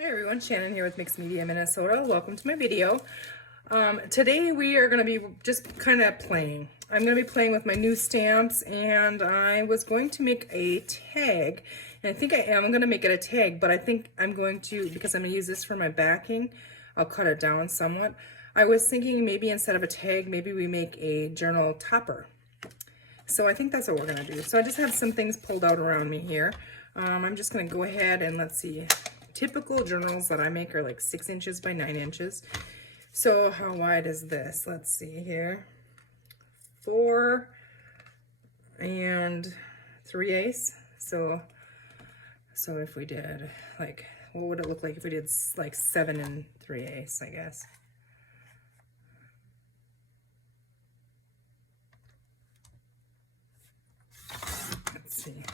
Hi everyone, Shannon here with Mixed Media Minnesota. Welcome to my video. Today we are going to be just kind of playing. I'm going to be playing with my new stamps, and I was going to make a tag. And I think I am going to make it a tag, but I think I'm going to, because I'm going to use this for my backing, I'll cut it down somewhat. I was thinking maybe instead of a tag, maybe we make a journal topper. So I think that's what we're going to do. So I just have some things pulled out around me here. I'm just going to go ahead and let's see. Typical journals that I make are like 6 inches by 9 inches. So how wide is this? Let's see here. 4 and 3/8. So if we did like, what would it look like if we did like 7 and 3/8, I guess. Let's see.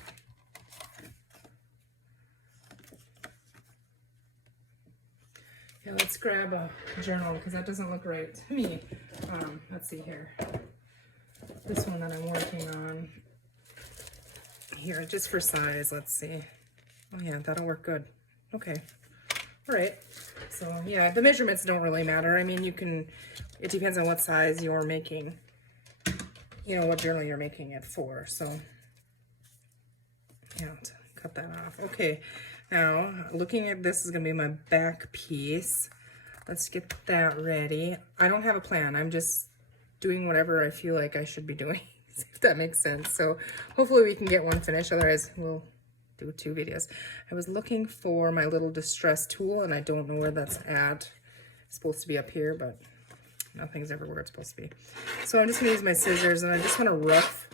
Yeah, let's grab a journal because that doesn't look right to me. Let's see here. This one that I'm working on here, just for size, let's see. Oh yeah, that'll work good. Okay, all right. So yeah, the measurements don't really matter. I mean, you can, it depends on what size you're making, you know, what journal you're making it for. So yeah, cut that off. Okay. Now, looking at this is going to be my back piece. Let's get that ready. I don't have a plan. I'm just doing whatever I feel like I should be doing, if that makes sense. So hopefully we can get one finished. Otherwise, we'll do 2 videos. I was looking for my little distress tool, and I don't know where that's at. It's supposed to be up here, but nothing's ever where it's supposed to be. So I'm just going to use my scissors, and I just want to rough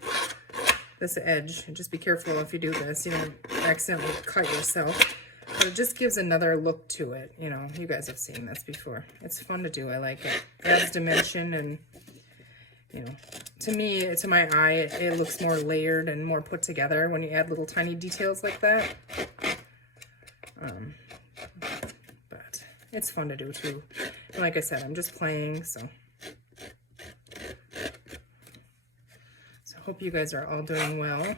this edge. And just be careful if you do this, you don't accidentally cut yourself, but it just gives another look to it. You know, you guys have seen this before. It's fun to do. I like it. Adds dimension, and you know, to me, to my eye, it looks more layered and more put together when you add little tiny details like that. But it's fun to do too. And like I said, I'm just playing, so hope you guys are all doing well.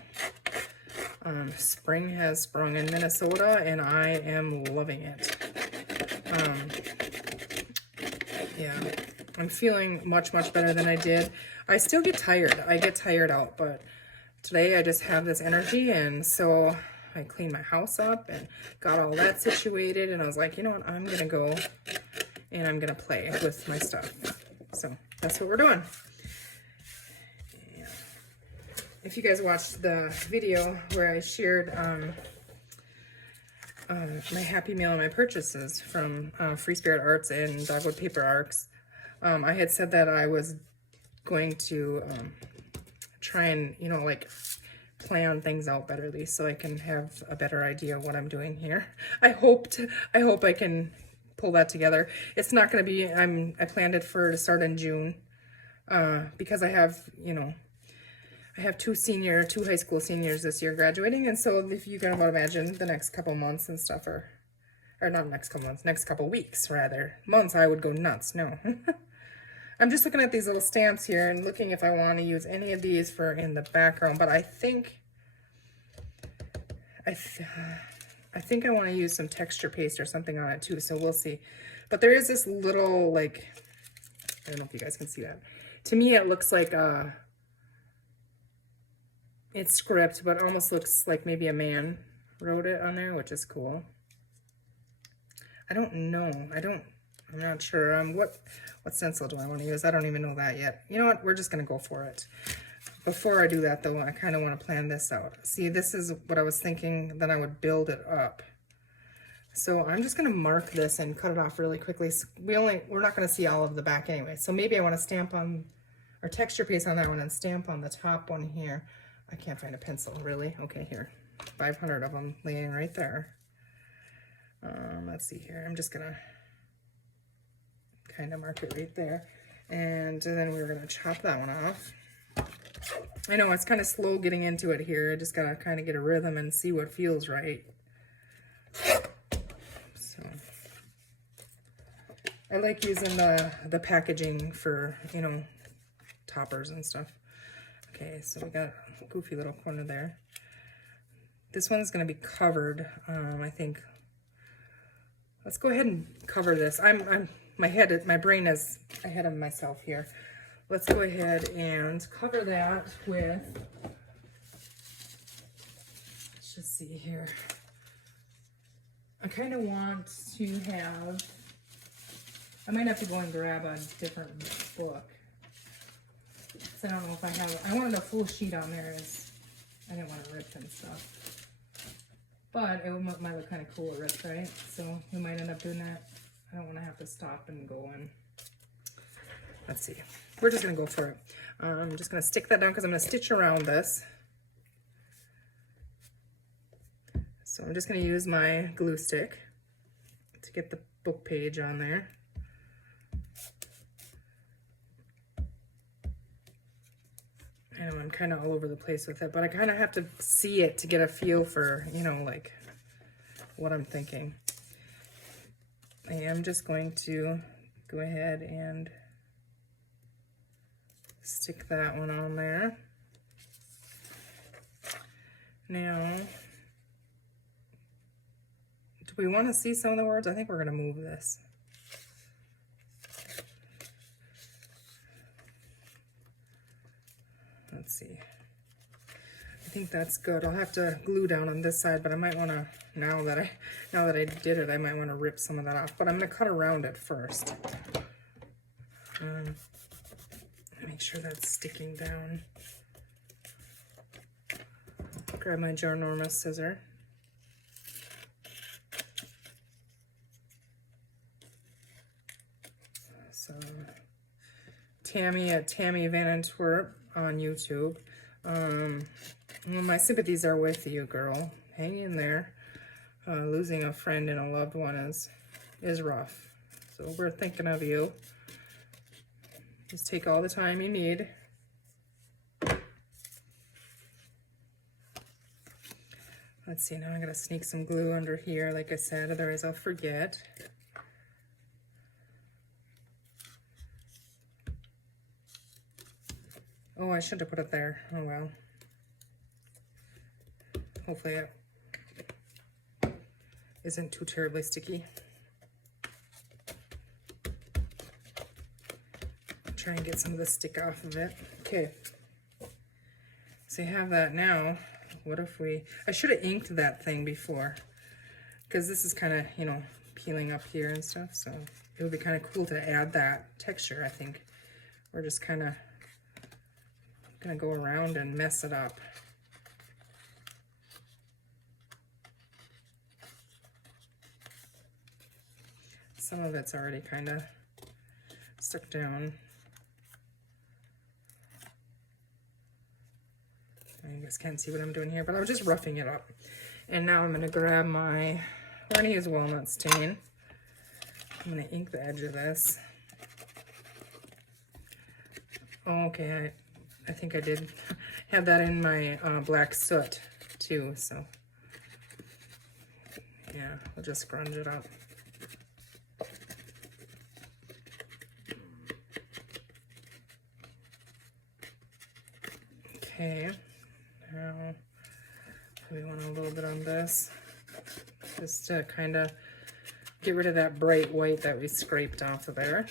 Spring has sprung in Minnesota, and I am loving it. Yeah, I'm feeling much better than I did. I still get tired. I get tired out, but today I just have this energy, and so I cleaned my house up and got all that situated, and I was like, you know what, I'm gonna go and I'm gonna play with my stuff. So that's what we're doing. If you guys watched the video where I shared my Happy Meal and my purchases from Free Spirit Arts and Dogwood Paper Arts, I had said that I was going to try and, you know, like plan things out betterly so I can have a better idea of what I'm doing here. I hope I can pull that together. It's not going to be, I planned it to start in June because I have, you know, I have 2 high school seniors this year graduating, and so if you can imagine the next couple months and stuff or not next couple months, next couple weeks rather. Months, I would go nuts, no. I'm just looking at these little stamps here and looking if I want to use any of these for in the background, but I think I want to use some texture paste or something on it too, so we'll see. But there is this little, like, I don't know if you guys can see that. To me, it looks like it's script, but almost looks like maybe a man wrote it on there, which is cool. I don't know. I'm not sure. What stencil do I want to use? I don't even know that yet. You know what? We're just going to go for it. Before I do that, though, I kind of want to plan this out. See, this is what I was thinking, then I would build it up. So I'm just going to mark this and cut it off really quickly. We're not going to see all of the back anyway. So maybe I want to stamp on, or texture paste on that one and stamp on the top one here. I can't find a pencil, really. Okay, here. 500 of them laying right there. Let's see here. I'm just going to kind of mark it right there. And then we're going to chop that one off. I know it's kind of slow getting into it here. I just got to kind of get a rhythm and see what feels right. So I like using the packaging for, you know, toppers and stuff. Okay, so we got a goofy little corner there. This one's going to be covered, I think, Let's go ahead and cover this. My brain is ahead of myself here. Let's go ahead and cover that with, let's just see here. I kind of want to have, I might have to go and grab a different book. So I don't know if I have, I wanted a full sheet on there as I didn't want to rip and stuff. But it might look kind of cool ripped, right? So we might end up doing that. I don't want to have to stop and go and, let's see. We're just going to go for it. I'm just going to stick that down because I'm going to stitch around this. So I'm just going to use my glue stick to get the book page on there. I know I'm kind of all over the place with it, but I kind of have to see it to get a feel for, you know, like what I'm thinking. I am just going to go ahead and stick that one on there. Now, do we want to see some of the words? I think we're going to move this. Let's see. I think that's good. I'll have to glue down on this side, but I might want to, now that I did it, I might want to rip some of that off. But I'm going to cut around it first. Make sure that's sticking down. Grab my ginormous scissor. So, Tammy at Tammy Van Antwerp on YouTube. Well, my sympathies are with you, girl. Hang in there. Losing a friend and a loved one is rough. So we're thinking of you. Just take all the time you need. Let's see, now I'm gonna sneak some glue under here, like I said, otherwise I'll forget. Oh, I should have put it there. Oh well. Hopefully it isn't too terribly sticky. Try and get some of the stick off of it. Okay. So you have that now. What if we, I should have inked that thing before, because this is kind of, you know, peeling up here and stuff, so it would be kind of cool to add that texture, I think. We're just kind of gonna go around and mess it up. Some of it's already kind of stuck down. You guys can't see what I'm doing here, but I'm just roughing it up. And now I'm gonna grab my, we're gonna use walnut stain. I'm gonna ink the edge of this. Oh, okay, I think I did have that in my black soot too, so yeah, we'll just grunge it up. Okay, now we want a little bit on this, just to kind of get rid of that bright white that we scraped off of there.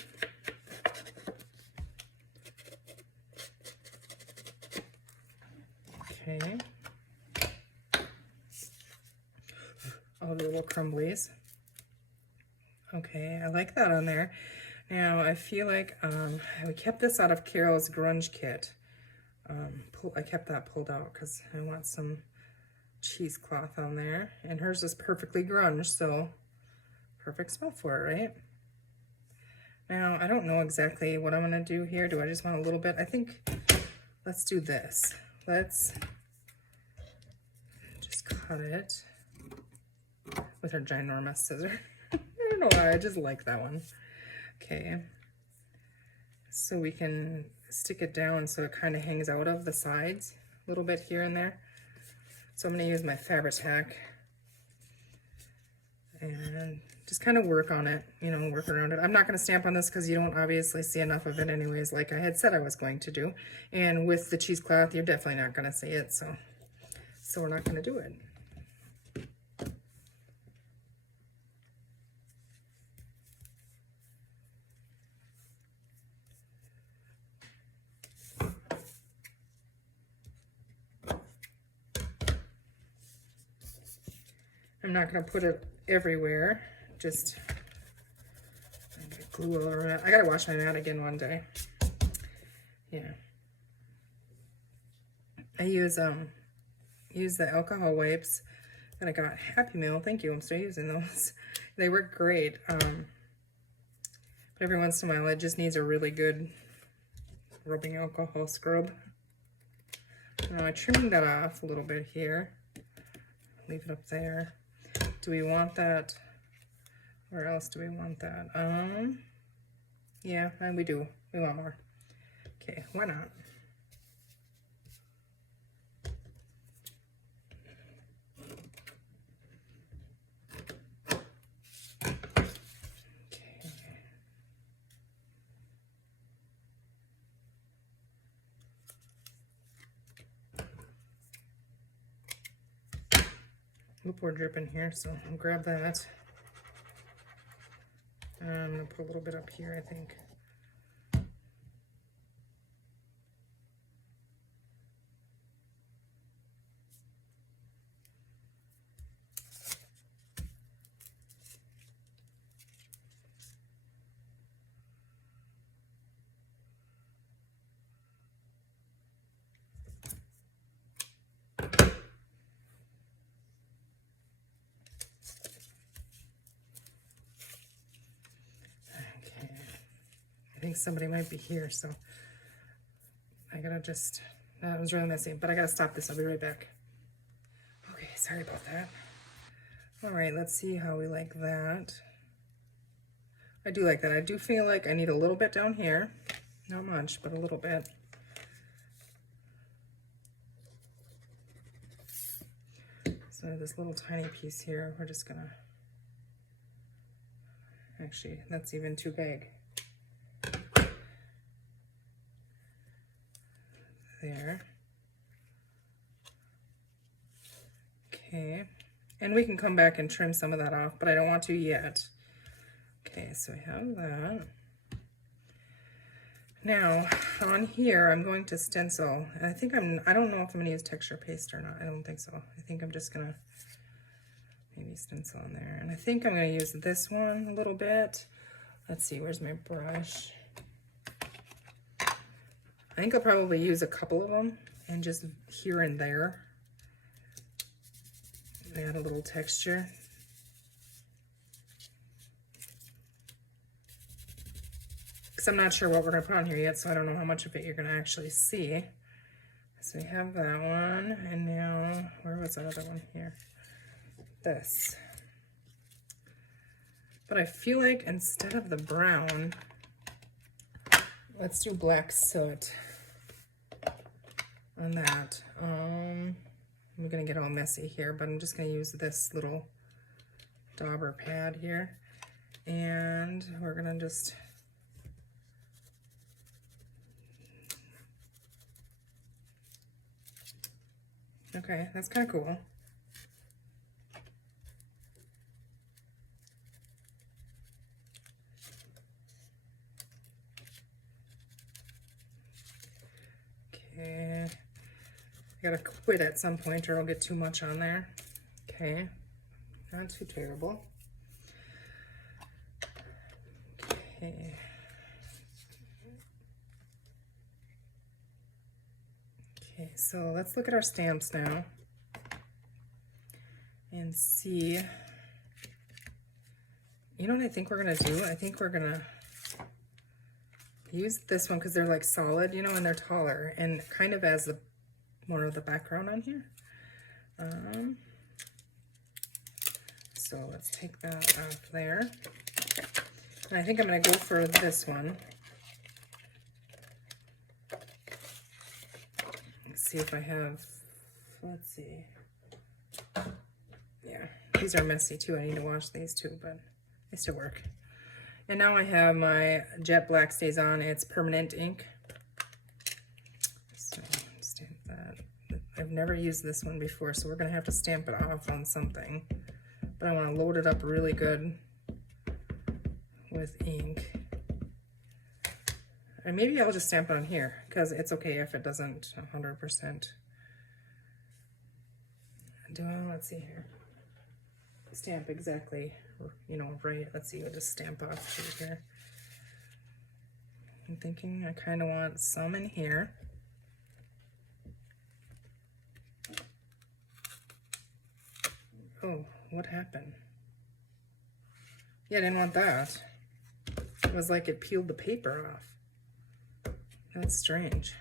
Okay. All the little crumblies. Okay, I like that on there. Now I feel like we kept this out of Carol's grunge kit. I kept that pulled out because I want some cheesecloth on there, and hers is perfectly grunge, so perfect smell for it, right? Now I don't know exactly what I'm gonna do here. Do I just want a little bit? I think let's do this. Let's just cut it with her ginormous scissor. I don't know why, I just like that one. Okay, so we can stick it down so it kind of hangs out of the sides a little bit here and there. So I'm going to use my Fabri-Tac and just kind of work on it, you know, work around it. I'm not going to stamp on this because you don't obviously see enough of it anyways, like I had said I was going to do. And with the cheesecloth, you're definitely not going to see it, so we're not going to do it. I'm not going to put it everywhere. Just glue all over it. I gotta wash my mat again one day. Yeah. I use the alcohol wipes that I got Happy Meal. Thank you. I'm still using those. They work great. But every once in a while it just needs a really good rubbing alcohol scrub. Now I trimmed that off a little bit here. Leave it up there. Do we want that? Where else do we want that? Yeah, and we do. We want more. Okay, why not? Oop, we're dripping here, so I'll grab that. I'm gonna put a little bit up here, I think. I think somebody might be here, so I gotta just, that was really messy, but I gotta stop this. I'll be right back. Okay, sorry about that. All right, let's see how we like that. I do like that. I do feel like I need a little bit down here. Not much, but a little bit. So this little tiny piece here, we're just gonna, actually, that's even too big. There. Okay, and we can come back and trim some of that off, but I don't want to yet. Okay, so I have that. Now, on here, I'm going to stencil. And I think I don't know if I'm gonna use texture paste or not. I don't think so. I think I'm just gonna maybe stencil on there. And I think I'm gonna use this one a little bit. Let's see, where's my brush? I think I'll probably use a couple of them and just here and there add a little texture. Because I'm not sure what we're going to put on here yet, so I don't know how much of it you're going to actually see. So we have that one, and now, where was that other one here? This. But I feel like instead of the brown, let's do black soot on that. I'm gonna get all messy here, but I'm just gonna use this little dauber pad here, and we're gonna just okay, that's kind of cool. Okay, I gotta quit at some point or I'll get too much on there. Okay, not too terrible. Okay. Okay, so let's look at our stamps now and see. You know what I think we're gonna do? I think we're gonna use this one because they're like solid, you know, and they're taller, and kind of as the more of the background on here. So let's take that off there. And I think I'm going to go for this one. Let's see if I have, let's see. Yeah, these are messy too. I need to wash these too, but they still work. And now I have my Jet Black Stays On. It's permanent ink. So stamp that. I've never used this one before, so we're gonna have to stamp it off on something. But I wanna load it up really good with ink. And maybe I'll just stamp it on here, because it's okay if it doesn't 100%. Let's see here. stamp exactly, you know, right. Let's see, we'll just stamp off through here. I'm thinking I kind of want some in here. Oh, what happened? Yeah, I didn't want that. It was like it peeled the paper off. That's strange.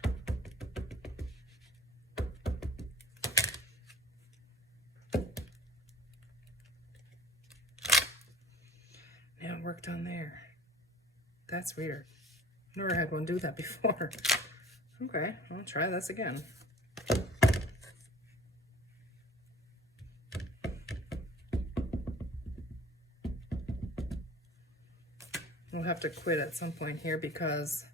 Now it worked on there. That's weird. Never had one do that before. Okay, I'll try this again. We'll have to quit at some point here because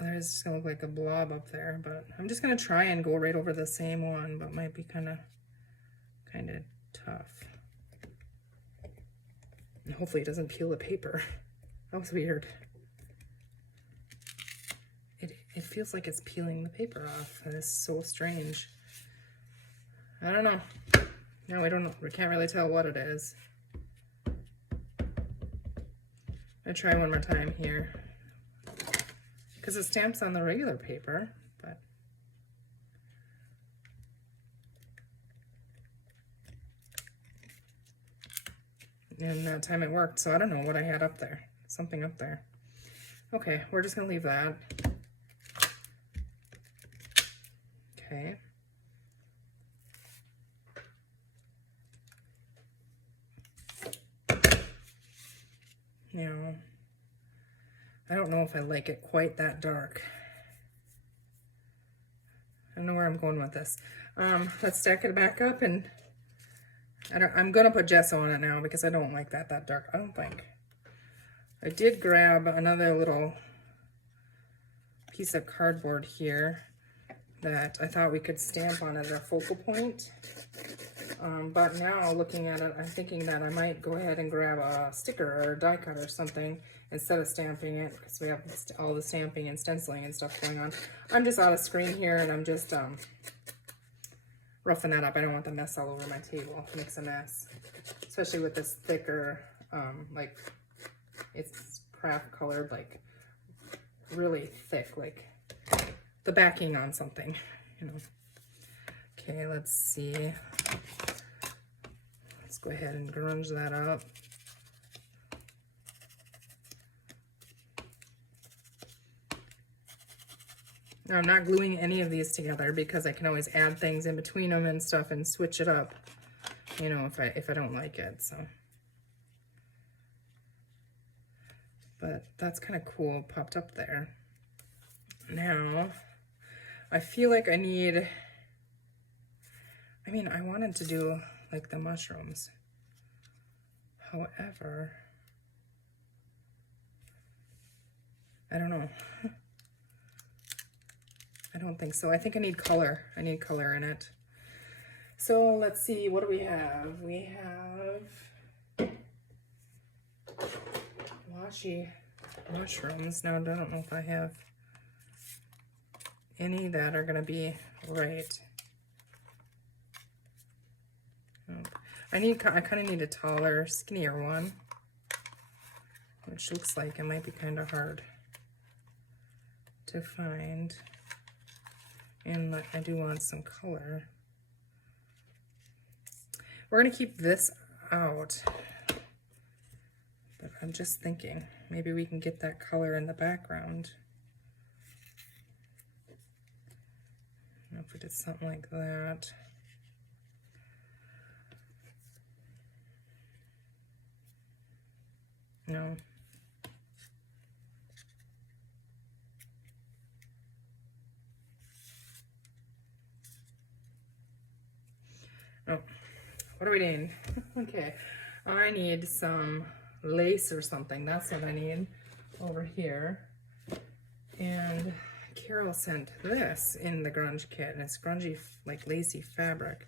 there's just gonna look like a blob up there, but I'm just gonna try and go right over the same one, but might be kind of tough. And hopefully it doesn't peel the paper. That was weird. It feels like it's peeling the paper off. That is so strange. I don't know. No, we don't know. We can't really tell what it is. I'll try one more time here. Because the stamp's on the regular paper, but and that time it worked, so I don't know what I had up there. Something up there. Okay, we're just gonna leave that. Okay. Now, I don't know if I like it quite that dark. I don't know where I'm going with this. Let's stack it back up, and I'm gonna put gesso on it now because I don't like that dark. I don't think. I did grab another little piece of cardboard here that I thought we could stamp on as a focal point. But now looking at it, I'm thinking that I might go ahead and grab a sticker or a die cut or something instead of stamping it, because we have all the stamping and stenciling and stuff going on. I'm just out of screen here, and I'm just roughing that up. I don't want the mess all over my table. It makes a mess, especially with this thicker, like it's craft colored, like really thick, like the backing on something, you know. Okay, let's see. Let's go ahead and grunge that up. Now, I'm not gluing any of these together because I can always add things in between them and stuff and switch it up, you know, if I don't like it, so. But that's kind of cool, popped up there. Now, I feel like I need, I mean, I wanted to do like the mushrooms. However, I don't know. I don't think so. I think I need color. I need color in it. So let's see, what do we have? We have washi mushrooms. Now, I don't know if I have any that are gonna be right. I kind of need a taller, skinnier one, which looks like it might be kind of hard to find. And I do want some color. We're gonna keep this out, but I'm just thinking maybe we can get that color in the background. If we did something like that. No. Oh, what do we need? Okay, I need some lace or something. That's what I need over here. And Carol sent this in the grunge kit, and it's grungy, like lacy fabric.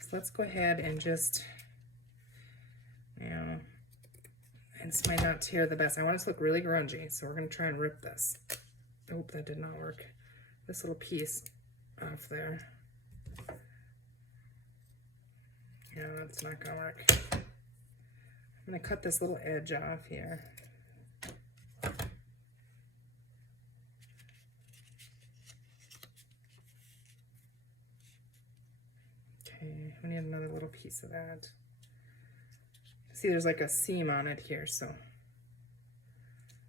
So let's go ahead and just, you know, and this might not tear the best. I want it to look really grungy, so we're gonna try and rip this. Oh, that did not work. This little piece off there. Yeah, that's not gonna work. I'm gonna cut this little edge off here. Okay, we need another little piece of that. See, there's like a seam on it here, so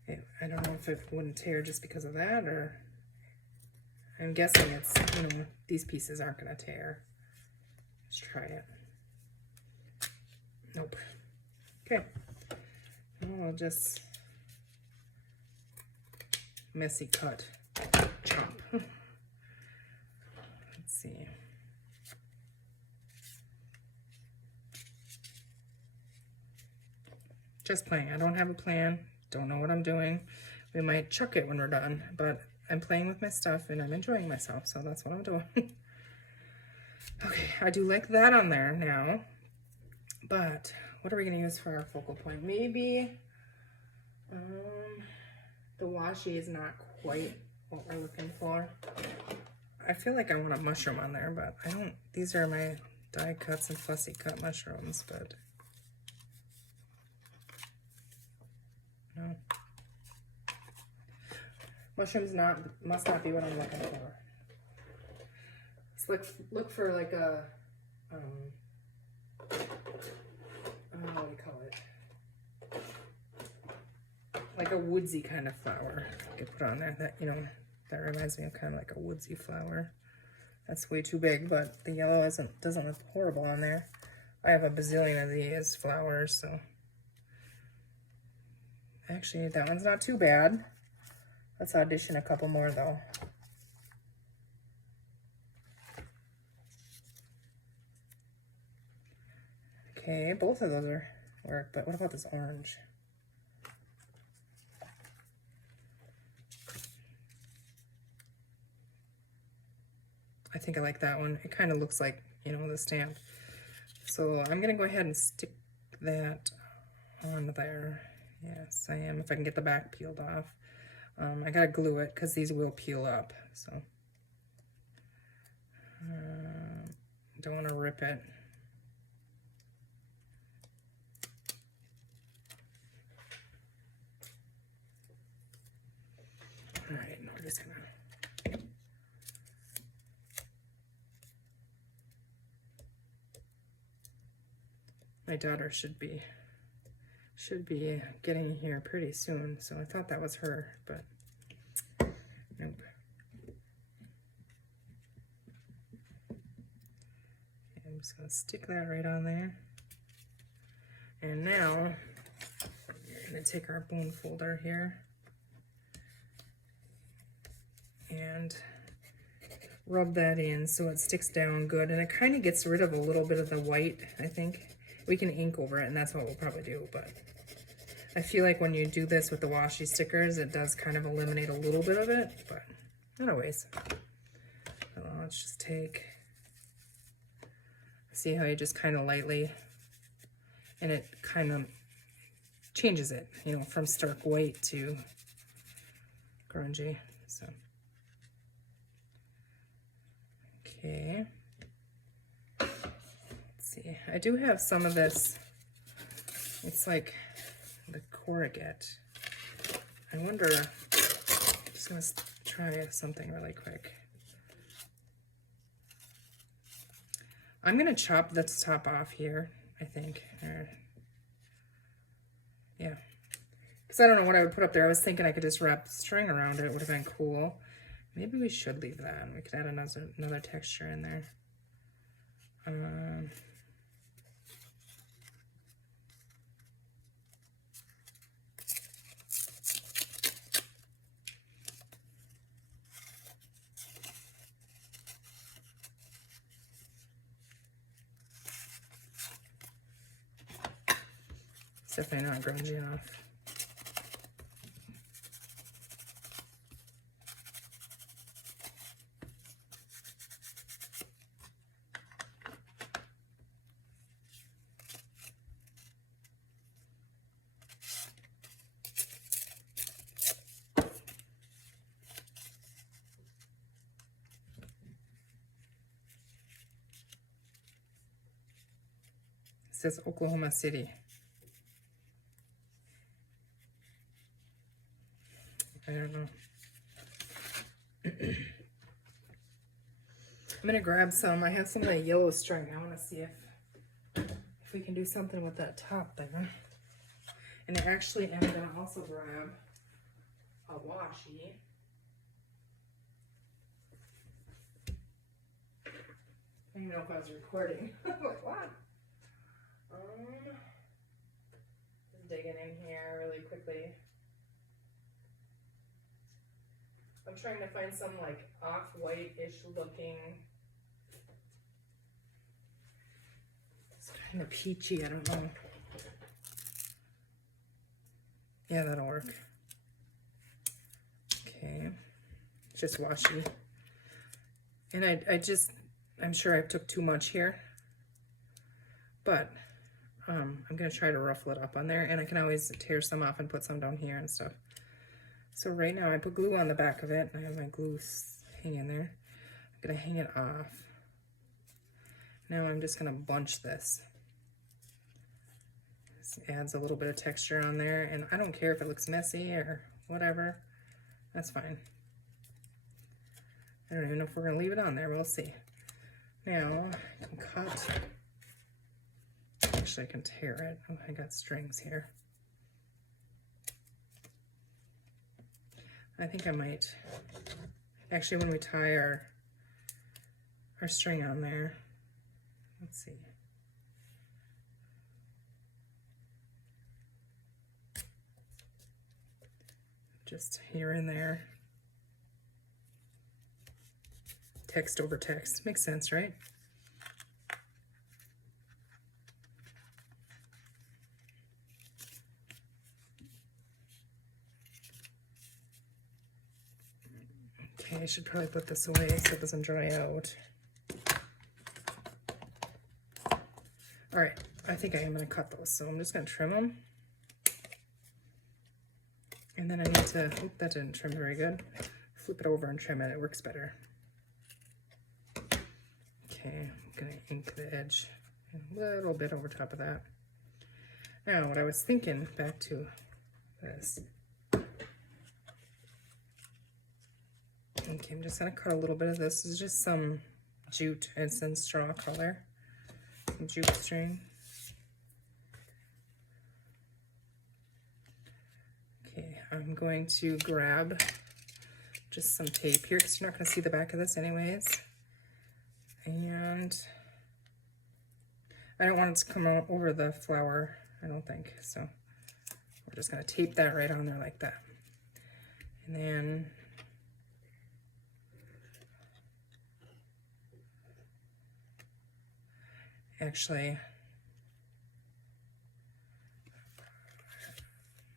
I don't know if it wouldn't tear just because of that, or I'm guessing it's, you know, these pieces aren't gonna tear. Let's try it. Nope. Okay. Well, I'll just messy cut, chop. Let's see. Just playing. I don't have a plan. Don't know what I'm doing. We might chuck it when we're done, but I'm playing with my stuff and I'm enjoying myself, so that's what I'm doing. Okay, I do like that on there now, but what are we going to use for our focal point? Maybe the washi is not quite what we're looking for. I feel like I want a mushroom on there, but I don't. These are my die cuts and fussy cut mushrooms, but no. Mushrooms must not be what I'm looking for. Let's look for like a what do you call it? Like a woodsy kind of flower. I could put on there. That, you know, that reminds me of kind of like a woodsy flower. That's way too big, but the yellow doesn't look horrible on there. I have a bazillion of these flowers, so actually that one's not too bad. Let's audition a couple more though. Okay, both of those work, but what about this orange? I think I like that one. It kind of looks like, you know, the stamp. So I'm gonna go ahead and stick that on there. Yes, I am, if I can get the back peeled off. I gotta glue it because these will peel up, so. Don't wanna rip it. All right, we're just gonna. My daughter should be getting here pretty soon, so I thought that was her, but nope. I'm just gonna stick that right on there. And now we're gonna take our bone folder here and rub that in so it sticks down good, and it kind of gets rid of a little bit of the white. I think we can ink over it, and that's what we'll probably do, but I feel like when you do this with the washi stickers, it does kind of eliminate a little bit of it, but anyways. Let's just take, see how you just kind of lightly, and it kind of changes it, you know, from stark white to grungy, so. Okay. Let's see, I do have some of this, it's like the corrugate. I wonder, I'm just gonna try something really quick. I'm gonna chop the top off here, I think. Yeah, because I don't know what I would put up there. I was thinking I could just wrap string around it. It would have been cool. Maybe we should leave that. We could add another texture in there. It's definitely not grungy enough. says Oklahoma City. I don't know. I'm gonna grab some. I have some of that yellow string. I want to see if we can do something with that top there. And actually, I'm gonna also grab a washi. I didn't know if I was recording. Like, what? Just digging in here really quickly. I'm trying to find some like off-white-ish looking. It's kind of peachy, I don't know. Yeah, that'll work. Okay, just washi. And I'm sure I took too much here, but I'm gonna try to ruffle it up on there, and I can always tear some off and put some down here and stuff. So right now I put glue on the back of it. I have my glue hanging there. I'm gonna hang it off. Now I'm just gonna bunch this. This adds a little bit of texture on there, and I don't care if it looks messy or whatever. That's fine. I don't even know if we're gonna leave it on there. We'll see. Now I can cut. Actually, I can tear it. Oh, I got strings here. I think I might. Actually, when we tie our string on there, let's see. Just here and there. Text over text. Makes sense, right? Okay, I should probably put this away so it doesn't dry out. All right, I think I am going to cut those, so I'm just going to trim them. And then I need to, oh, that didn't trim very good. Flip it over and trim it, it works better. Okay, I'm going to ink the edge a little bit over top of that. Now, what I was thinking, back to this. Okay, I'm just going to cut a little bit of this. This is just some jute, it's in straw color. Some jute string. Okay, I'm going to grab just some tape here because you're not going to see the back of this anyways. And I don't want it to come out over the flower, I don't think. So we're just going to tape that right on there like that. And then actually,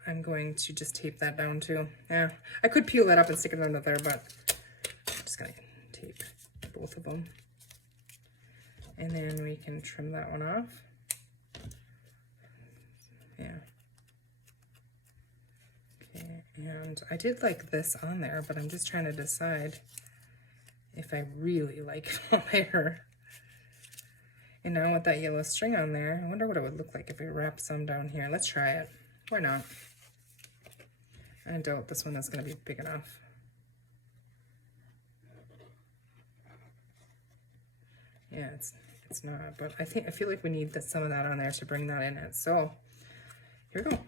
I'm going to just tape that down too. Yeah, I could peel that up and stick it under there, but I'm just gonna tape both of them. And then we can trim that one off. Yeah. Okay, and I did like this on there, but I'm just trying to decide if I really like it on there. And now with that yellow string on there, I wonder what it would look like if we wrap some down here. Let's try it. Why not? I doubt this one is going to be big enough. Yeah, it's not, but I feel like we need some of that on there to bring that in it. So here we go.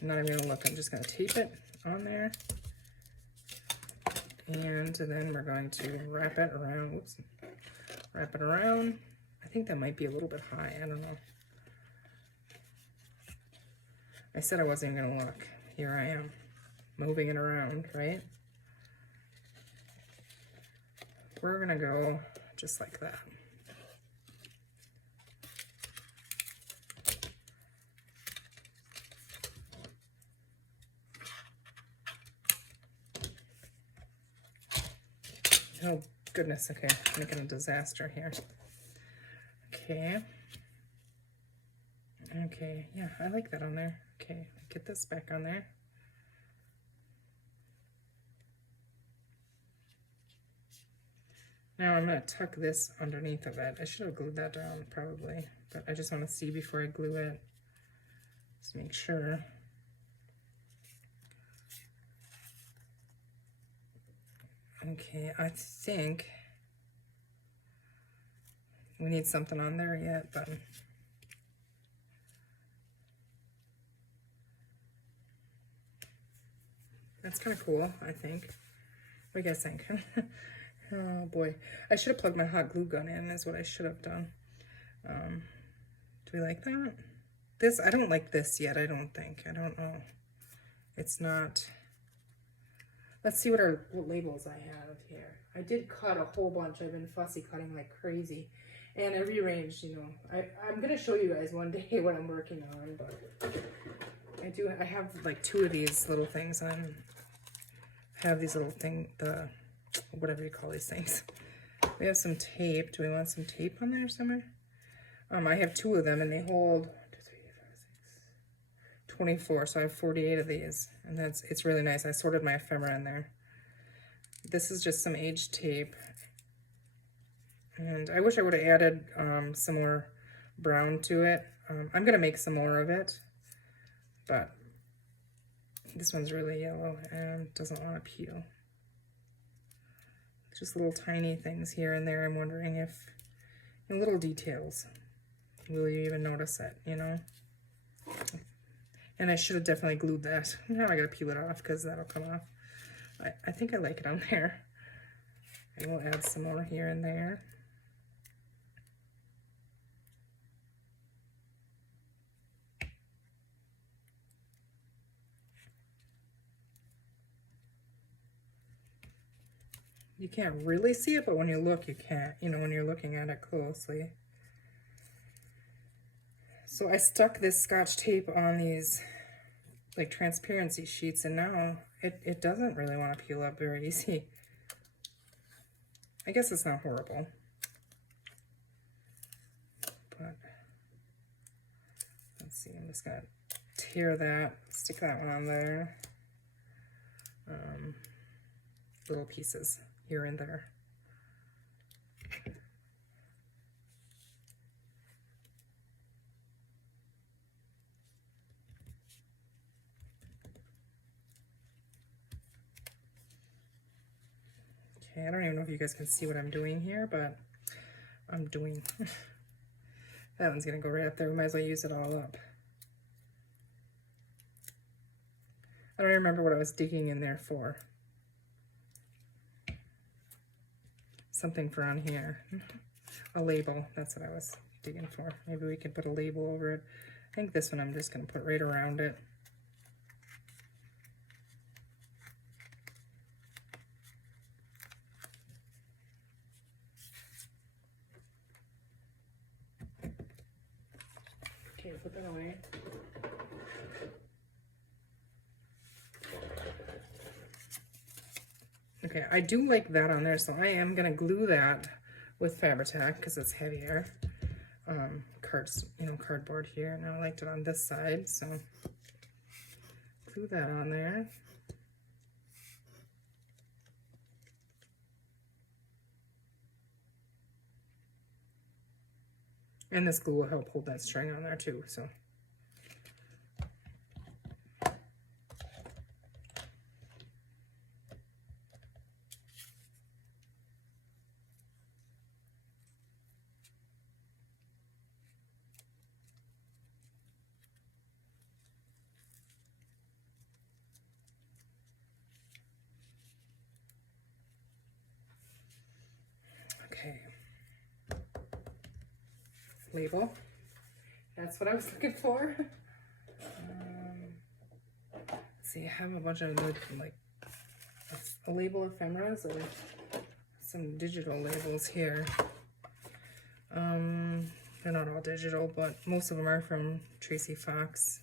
I'm not even going to look. I'm just going to tape it on there. And then we're going to wrap it around. Whoops. Wrap it around. I think that might be a little bit high. I don't know. I said I wasn't even going to look. Here I am, moving it around, right? We're going to go just like that. Oh, goodness. Okay, I'm making a disaster here. Okay. Okay, yeah, I like that on there. Okay, get this back on there. Now I'm going to tuck this underneath of it. I should have glued that down probably, but I just want to see before I glue it. Just make sure. Okay, I think we need something on there yet, but that's kind of cool, I think. What do you guys think? Oh boy, I should have plugged my hot glue gun in, is what I should have done. Do we like that? This, I don't like this yet, I don't think. I don't know. It's not. Let's see what labels I have here. I did cut a whole bunch. I've been fussy cutting like crazy. And I rearranged, you know. I'm going to show you guys one day what I'm working on, but I have like 2 of these little things. I have these little whatever you call these things. We have some tape. Do we want some tape on there somewhere? I have 2 of them and they hold 2, 3, 4, 6, 24. So I have 48 of these, and it's really nice. I sorted my ephemera in there. This is just some aged tape. And I wish I would have added some more brown to it. I'm going to make some more of it, but this one's really yellow and doesn't want to peel. Just little tiny things here and there. I'm wondering if, little details, will you even notice it, you know? And I should have definitely glued that. Now I gotta peel it off because that'll come off. I think I like it on there. I will add some more here and there. You can't really see it, but when you look, you can't, when you're looking at it closely. So I stuck this Scotch tape on these like transparency sheets, and now it doesn't really want to peel up very easy. I guess it's not horrible, but let's see, I'm just gonna tear that, stick that one on there. Little pieces here and there. Okay, I don't even know if you guys can see what I'm doing here, but I'm doing. That one's gonna go right up there. We might as well use it all up. I don't remember what I was digging in there for. Something for on here. A label, that's what I was digging for. Maybe we could put a label over it. I think this one I'm just gonna put right around it. Okay, put that away. Okay, I do like that on there, so I am gonna glue that with Fabri-Tac because it's heavier. Cardboard here, and I liked it on this side, so glue that on there. And this glue will help hold that string on there too, so. Okay. Label. That's what I was looking for. Let's see, I have a bunch of like a label ephemeras and some digital labels here. They're not all digital, but most of them are from Tracy Fox.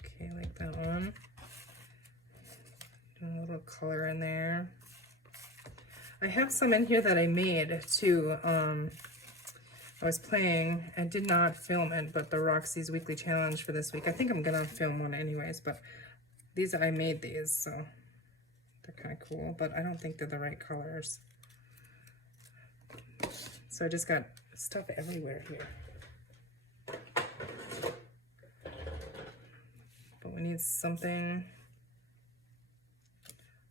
Okay, like that one. A little color in there. I have some in here that I made too. I was playing, I did not film it, but the Roxy's weekly challenge for this week. I think I'm gonna film one anyways, but I made these, so they're kind of cool, but I don't think they're the right colors. So I just got stuff everywhere here. But we need something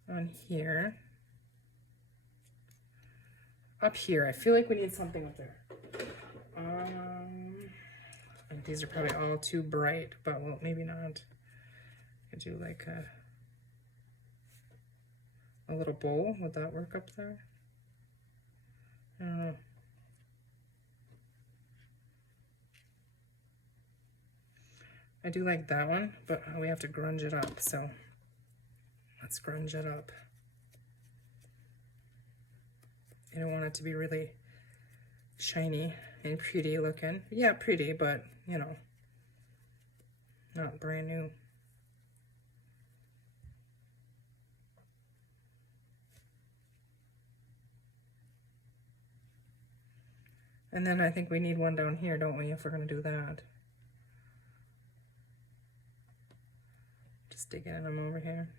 on here. Up here, I feel like we need something up there. And these are probably all too bright, but well, maybe not. I could do like a little bowl. Would that work up there? I don't know. I do like that one, but we have to grunge it up, so let's grunge it up. I don't want it to be really shiny and pretty looking. Yeah, pretty, but you know, not brand new. And then I think we need one down here, don't we, if we're gonna do that. Just digging them over here.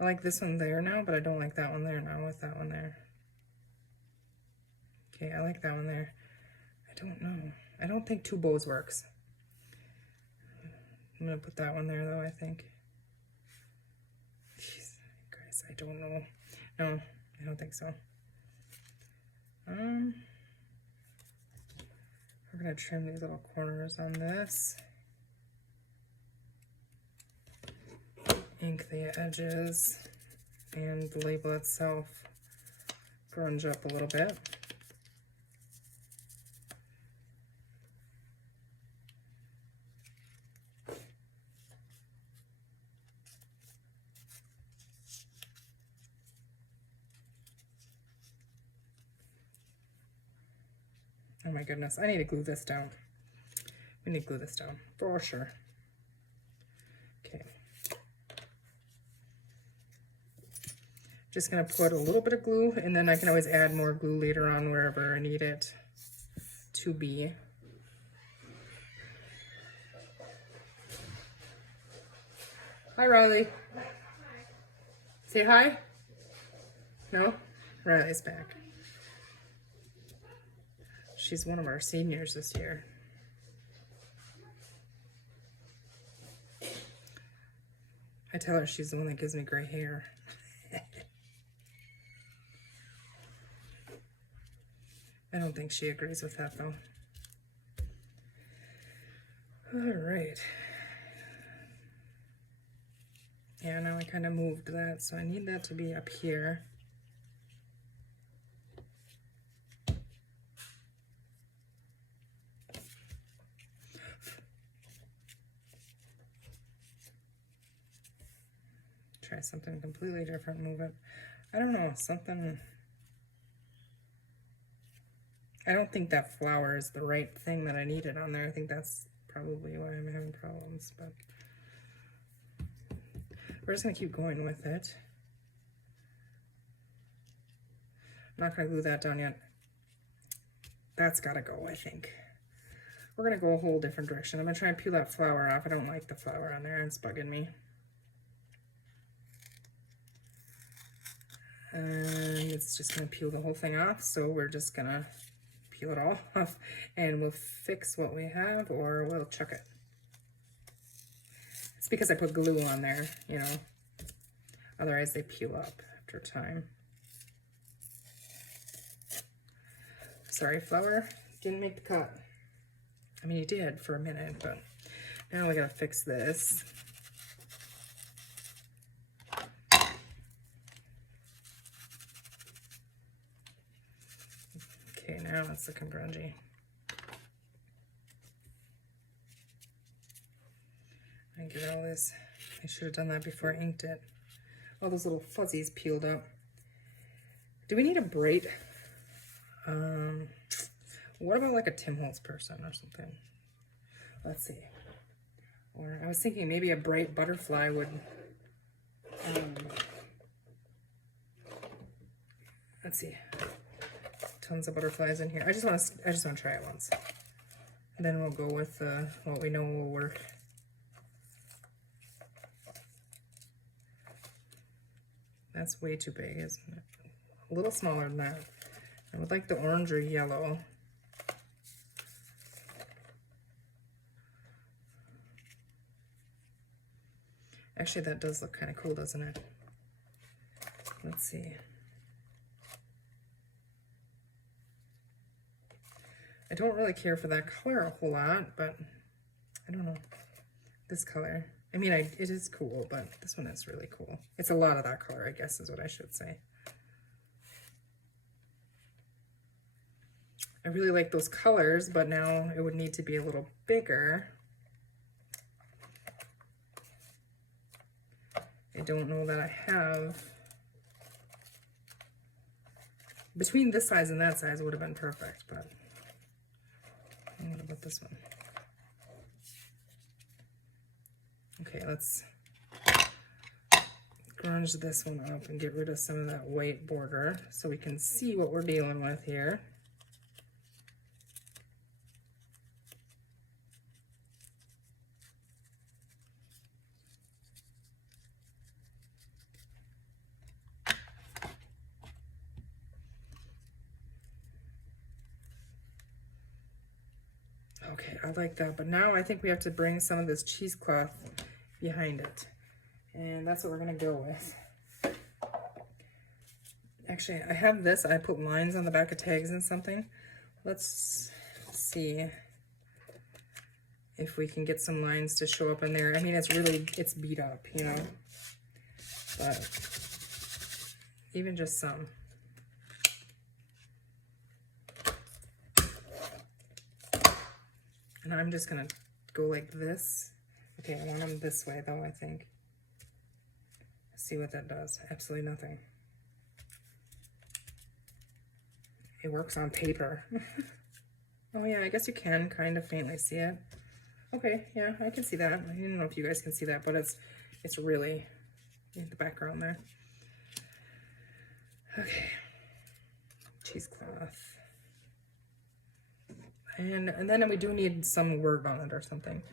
I like this one there now, but I don't like that one there now with that one there. Okay, I like that one there. I don't know. I don't think two bows works. I'm gonna put that one there though, I think. Jeez, guys, I don't know. No, I don't think so. We're gonna trim these little corners on this. Ink the edges and the label itself grunge up a little bit. Oh my goodness, I need to glue this down. We need to glue this down for sure. Okay. Just gonna put a little bit of glue, and then I can always add more glue later on wherever I need it to be. Hi, Riley. Say hi. No? Riley's back. She's one of our seniors this year. I tell her she's the one that gives me gray hair. I don't think she agrees with that though. All right. Yeah, now I kind of moved that, so I need that to be up here. Try something completely different, move it. I don't know, something. I don't think that flower is the right thing that I needed on there. I think that's probably why I'm having problems, but we're just gonna keep going with it. I'm not gonna glue that down yet. That's gotta go, I think. We're gonna go a whole different direction. I'm gonna try and peel that flower off. I don't like the flower on there, it's bugging me. And it's just gonna peel the whole thing off, so we're just gonna peel it all off and we'll fix what we have, or we'll chuck it. It's because I put glue on there, you know, otherwise they peel up after time. Sorry, flower, didn't make the cut. I mean, you did for a minute, but now we gotta fix this. Okay, now it's looking grungy. I get all this. I should have done that before I inked it. All those little fuzzies peeled up. Do we need a braid? What about like a Tim Holtz person or something? Let's see. Or I was thinking maybe a bright butterfly would. Let's see. Tons of butterflies in here. I just want to try it once, and then we'll go with what we know will work. That's way too big, isn't it? A little smaller than that. I would like the orange or yellow. Actually, that does look kind of cool, doesn't it? Let's see. I don't really care for that color a whole lot, but I don't know. This color. I mean, it is cool, but this one is really cool. It's a lot of that color, I guess, is what I should say. I really like those colors, but now it would need to be a little bigger. I don't know that I have. Between this size and that size would have been perfect, but what about this one? Okay, let's grunge this one up and get rid of some of that white border so we can see what we're dealing with here. Okay, I like that, but now I think we have to bring some of this cheesecloth behind it. And that's what we're gonna go with. Actually, I have this, I put lines on the back of tags and something. Let's see if we can get some lines to show up in there. I mean, it's beat up, you know, but even just some. And I'm just gonna go like this. Okay, I want them this way though, I think. Let's see what that does. Absolutely nothing. It works on paper. Oh yeah, I guess you can kind of faintly see it. Okay, yeah, I can see that. I don't know if you guys can see that, but it's really in the background there. Okay, cheesecloth. And then we do need some word on it or something.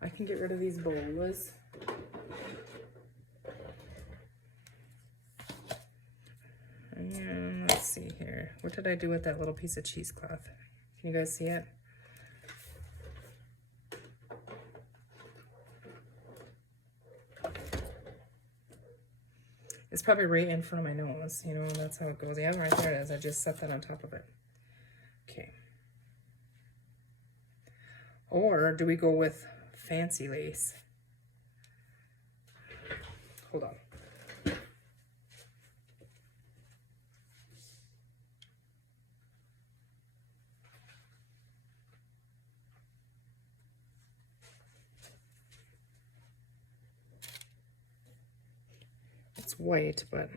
I can get rid of these bolas. And let's see here. What did I do with that little piece of cheesecloth? Can you guys see it? It's probably right in front of my nose, you know, that's how it goes. Yeah, right there it is. I just set that on top of it. Okay. Or do we go with fancy lace? Hold on. It's white, but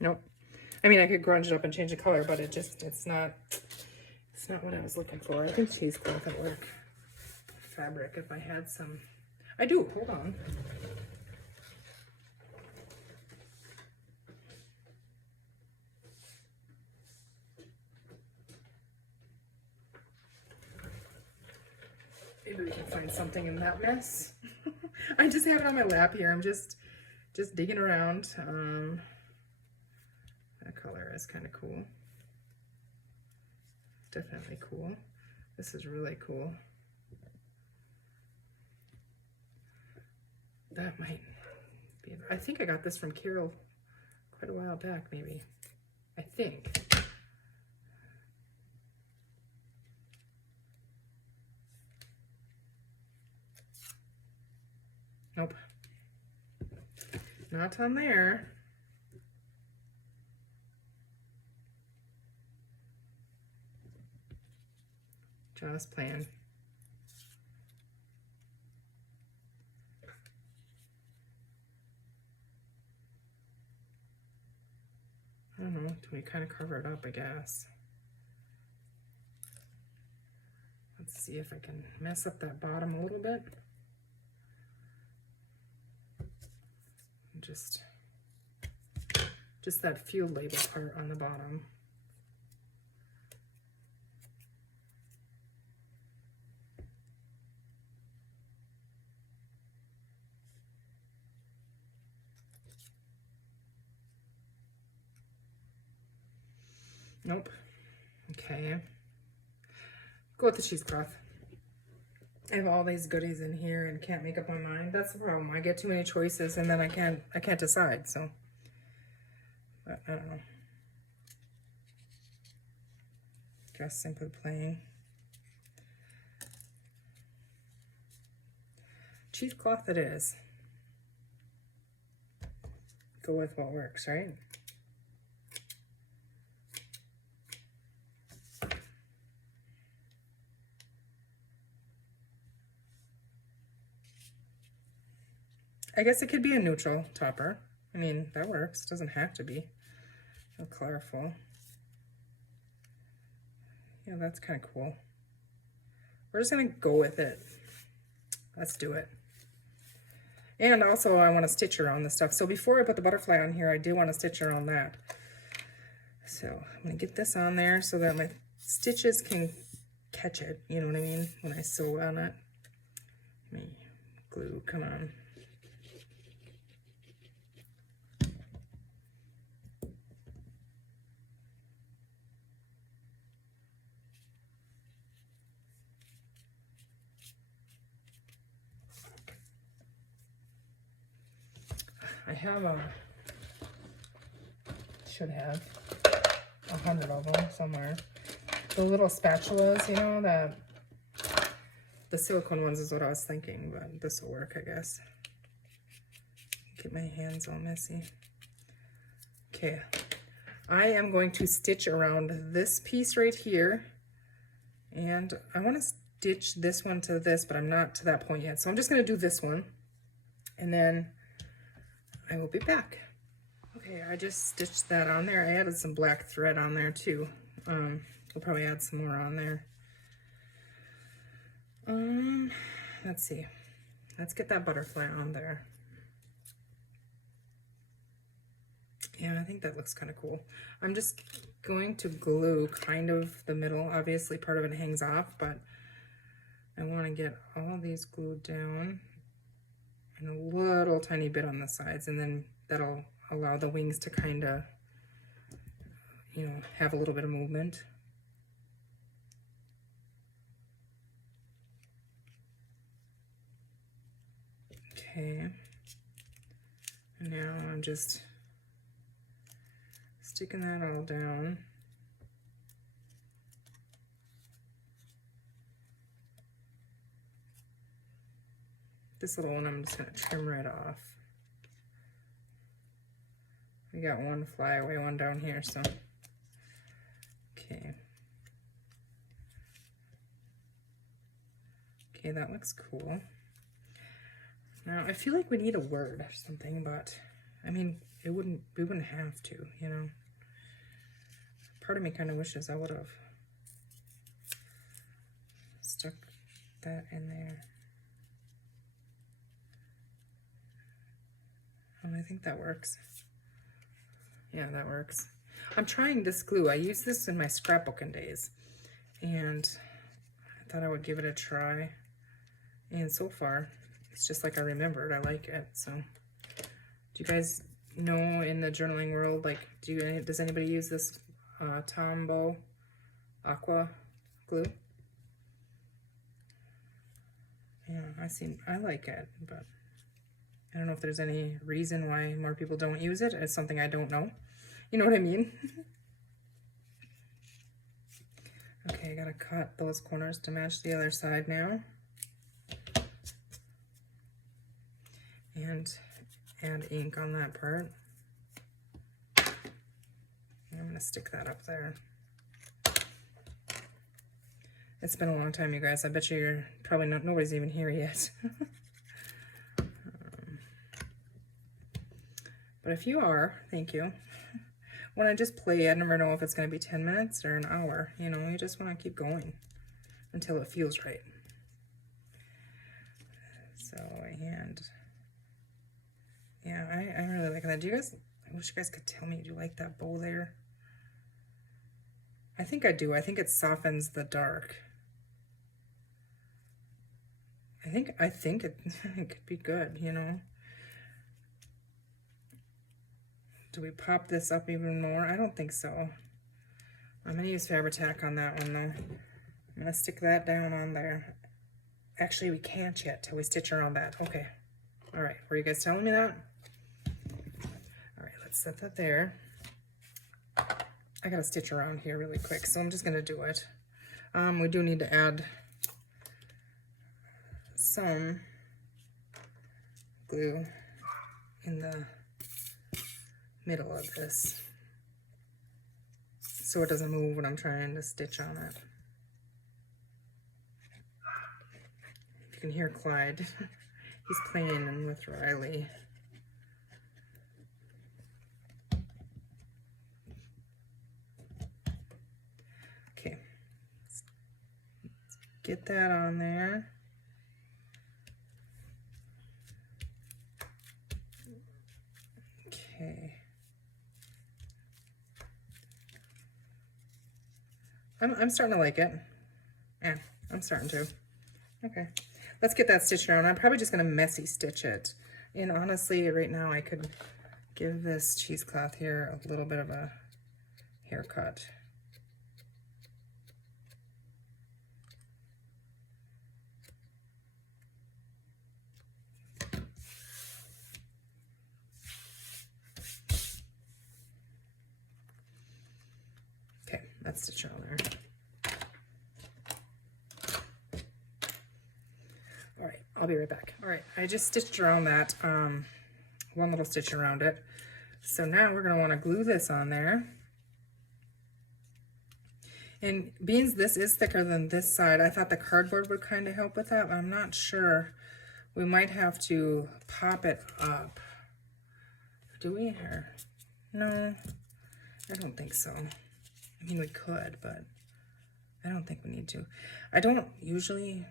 nope. I mean, I could grunge it up and change the color, but it's not what I was looking for. I think cheesecloth would work. Fabric, if I had some. I do, hold on. Maybe we can find something in that mess. I just have it on my lap here. I'm just digging around. That color is kind of cool. Definitely cool. This is really cool. That might be, I think I got this from Carol quite a while back, maybe. I think. Nope. Not on there. Just playing. I don't know, we kind of cover it up, I guess. Let's see if I can mess up that bottom a little bit. Just that field label part on the bottom. Nope. Okay. Go with the cheesecloth. I have all these goodies in here and can't make up my mind. That's the problem. I get too many choices and then I can't decide, so. But I don't know. Just simply plain. Cheesecloth it is. Go with what works, right? I guess it could be a neutral topper. I mean, that works. Doesn't have to be so colorful. Yeah, that's kind of cool. We're just gonna go with it. Let's do it. And also I want to stitch around the stuff. So before I put the butterfly on here, I do want to stitch around that. So I'm gonna get this on there so that my stitches can catch it, you know what I mean, when I sew on it. Let me glue, come on. I have should have 100 of them somewhere. The little spatulas, you know, the silicone ones is what I was thinking, but this will work, I guess. Get my hands all messy. Okay, I am going to stitch around this piece right here, and I want to stitch this one to this, but I'm not to that point yet. So I'm just going to do this one, and then I will be back. Okay, I just stitched that on there. I added some black thread on there too. We'll probably add some more on there. Let's see. Let's get that butterfly on there. Yeah, I think that looks kind of cool. I'm just going to glue kind of the middle. Obviously, part of it hangs off, but I want to get all these glued down and a little tiny bit on the sides, and then that'll allow the wings to kind of, you know, have a little bit of movement. Okay, and now I'm just sticking that all down. This little one I'm just going to trim right off. We got one flyaway one down here, so okay. Okay, that looks cool. Now I feel like we need a word or something, but I mean, we wouldn't have to, you know. Part of me kind of wishes I would have stuck that in there. I think that works. Yeah, that works. I'm trying this glue. I used this in my scrapbooking days, and I thought I would give it a try. And so far, it's just like I remembered. I like it. So, do you guys know in the journaling world, like, does anybody use this Tombow Aqua glue? Yeah, I like it, but I don't know if there's any reason why more people don't use it. It's something I don't know. You know what I mean? Okay, I gotta cut those corners to match the other side now. And add ink on that part. I'm gonna stick that up there. It's been a long time, you guys. I bet you're probably nobody's even here yet. But if you are, thank you. When I just play, I never know if it's going to be 10 minutes or an hour. You know, you just want to keep going until it feels right. So, and yeah, I really like that. Do you guys, I wish you guys could tell me, do you like that bow there? I think I do. I think it softens the dark. I think it, it could be good, you know. Do we pop this up even more? I don't think so. I'm gonna use Fabri-Tac on that one though. I'm gonna stick that down on there. Actually, we can't yet till we stitch around that. Okay. All right, were you guys telling me that? All right, let's set that there. I gotta stitch around here really quick, so I'm just gonna do it. We do need to add some glue in the middle of this so it doesn't move when I'm trying to stitch on it. You can hear Clyde. He's playing with Riley. Okay, let's get that on there. Okay. I'm starting to like it. Yeah, I'm starting to. Okay, let's get that stitched around. I'm probably just gonna messy stitch it. And honestly, right now I could give this cheesecloth here a little bit of a haircut. Okay, that's stitch around there. All right, I'll be right back. All right, I just stitched around that, one little stitch around it. So now we're gonna wanna glue this on there. And being this is thicker than this side, I thought the cardboard would kind of help with that, but I'm not sure. We might have to pop it up. Do we? Or no, I don't think so. I mean, we could, but I don't think we need to. I don't usually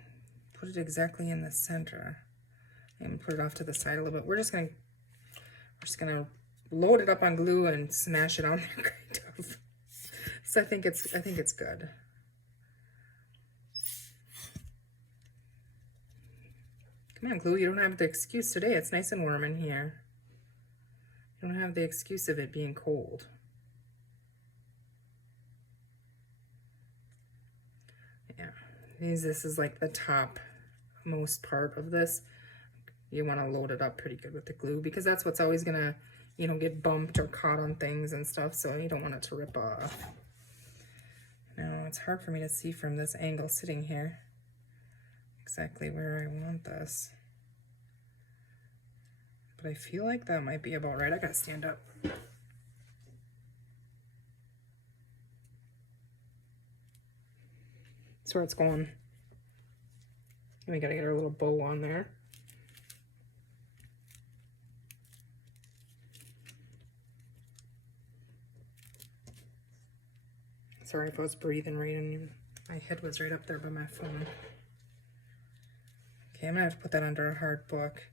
put it exactly in the center and put it off to the side a little bit. We're just gonna load it up on glue and smash it on there, kind of. So I think it's good. Come on, glue, you don't have the excuse today. It's nice and warm in here. You don't have the excuse of it being cold. Yeah, this is like the top most part of this. You want to load it up pretty good with the glue because that's what's always gonna, you know, get bumped or caught on things and stuff, so you don't want it to rip off. Now, it's hard for me to see from this angle sitting here exactly where I want this. But I feel like that might be about right. I gotta stand up. That's where it's going. And we gotta get our little bow on there. Sorry if I was breathing right in. My head was right up there by my phone. Okay, I'm gonna have to put that under a hard book.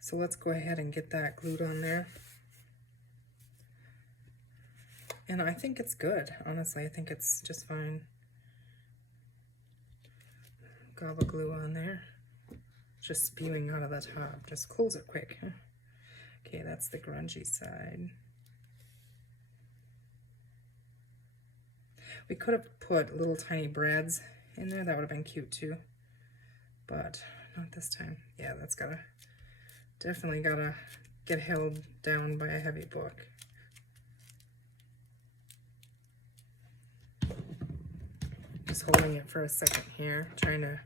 So let's go ahead and get that glued on there. And I think it's good, honestly. I think it's just fine. Gobble glue on there. Just spewing out of the top. Just close it quick. Okay, that's the grungy side. We could have put little tiny brads in there. That would have been cute too. But not this time. Yeah, that's definitely gotta get held down by a heavy book. Just holding it for a second here, trying to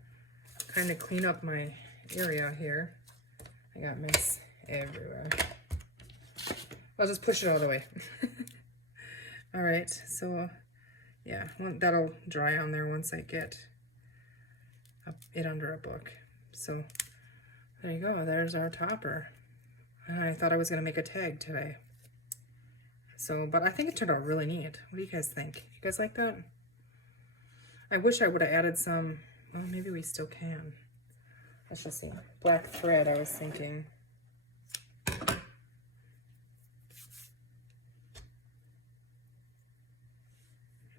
kind of clean up my area here. I got mess everywhere. I'll just push it all the way. All right, so yeah, that'll dry on there once I get it under a book. So there you go, there's our topper. I thought I was gonna make a tag today. So, but I think it turned out really neat. What do you guys think? You guys like that? I wish I would have added some, well, maybe we still can. Let's just see. Black thread, I was thinking.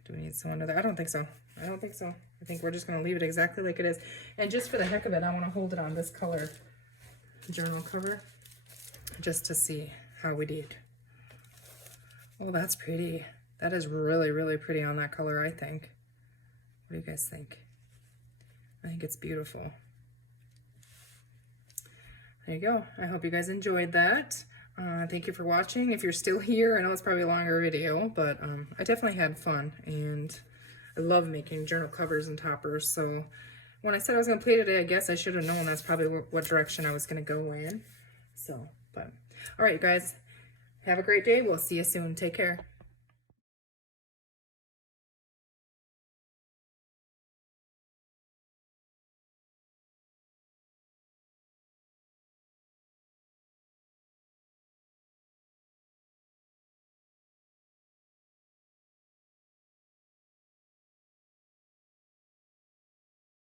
Do we need some under there? I don't think so. I don't think so. I think we're just going to leave it exactly like it is. And just for the heck of it, I want to hold it on this color journal cover just to see how we did. Oh, that's pretty. That is really, really pretty on that color, I think. What do you guys think? I think it's beautiful. There you go. I hope you guys enjoyed that. Thank you for watching. If you're still here, I know it's probably a longer video, but I definitely had fun, and I love making journal covers and toppers. So when I said I was going to play today, I guess I should have known that's probably what direction I was going to go in. So, but all right, you guys, have a great day. We'll see you soon. Take care.